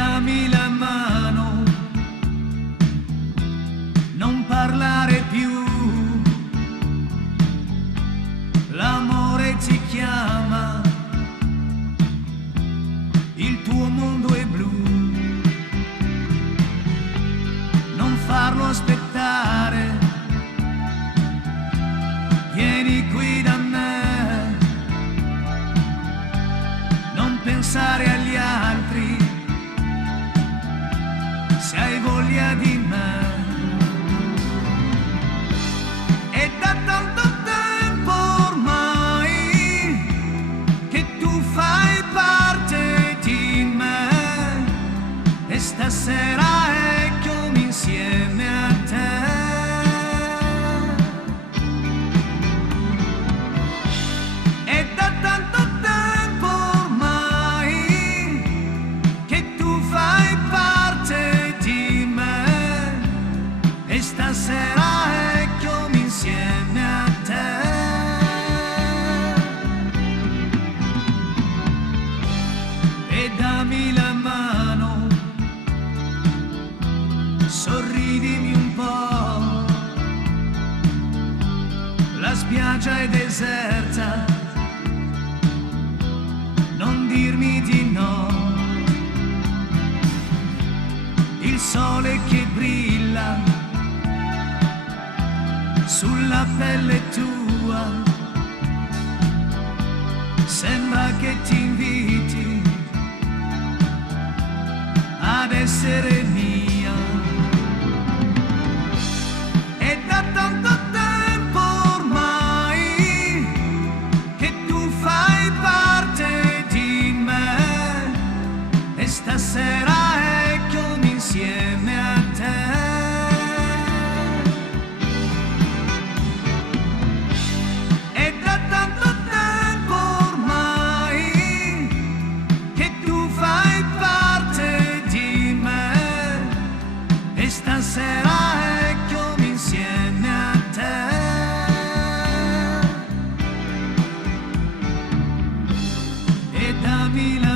dammi la mano, non parlare più, l'amore ti chiama, il tuo mondo è blu, non farlo aspettare, vieni qui da me, non pensare agli altri, se hai voglia di me. È da tanto tempo ormai che tu fai parte di me e stasera eccomi insieme a te. È da tanto tempo ormai che tu fai parte di me e stasera eccomi insieme a te. E dammi la mano, sorridimi un po', la spiaggia è deserta, non dirmi di no, il sole che brilla sulla pelle tua, sembra che ti inviti ad essere mia. È da tanto tempo ormai che tu fai parte di me e stasera eccomi insieme a te. È da tanto tempo ormai che tu fai parte di me e stasera eccomi insieme a te. E dammi la